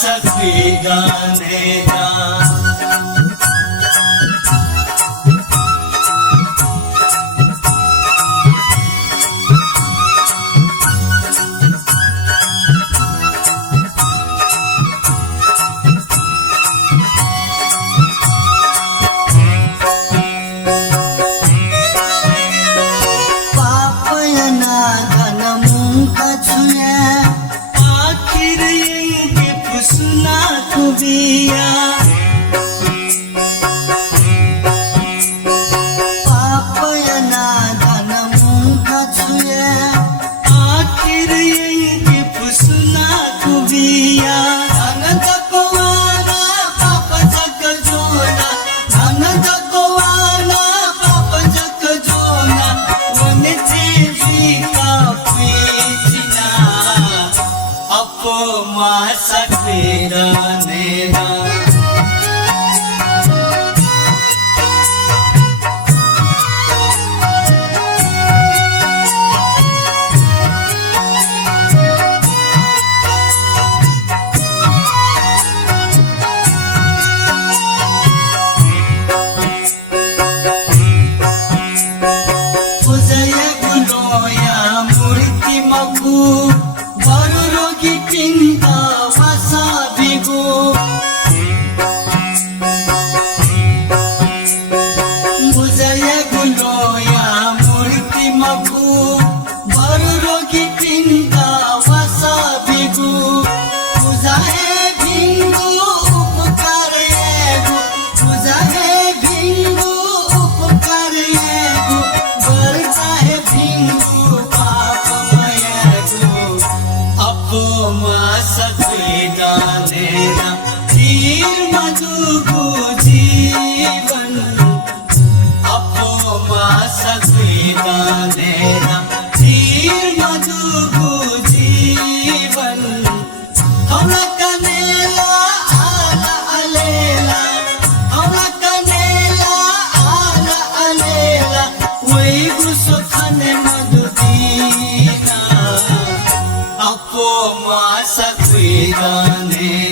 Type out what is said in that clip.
sakriganera Via Papa yana dana munka chuya Akhir yengi pusna kubiya Dana takwana Papa jaka jona Dana takwana Papa jaka jona Wane tevi ka pichina Apo masa kriganera Pujaya guloya murti maku baru rogi pinta wasabigu Pujaya guloya murti maku baru rogi pinta wasabigu Pujahe bingu upkaregu Pujahe bingu upkaregu Bartahe bingu papamayagu Apo masa kriganera Tir madugu jivan Apo masa kriganera Tir madugu jivan Aula kanela ala alela Aula kanela ala alela Wei guso khane madudina Apo masa kriganera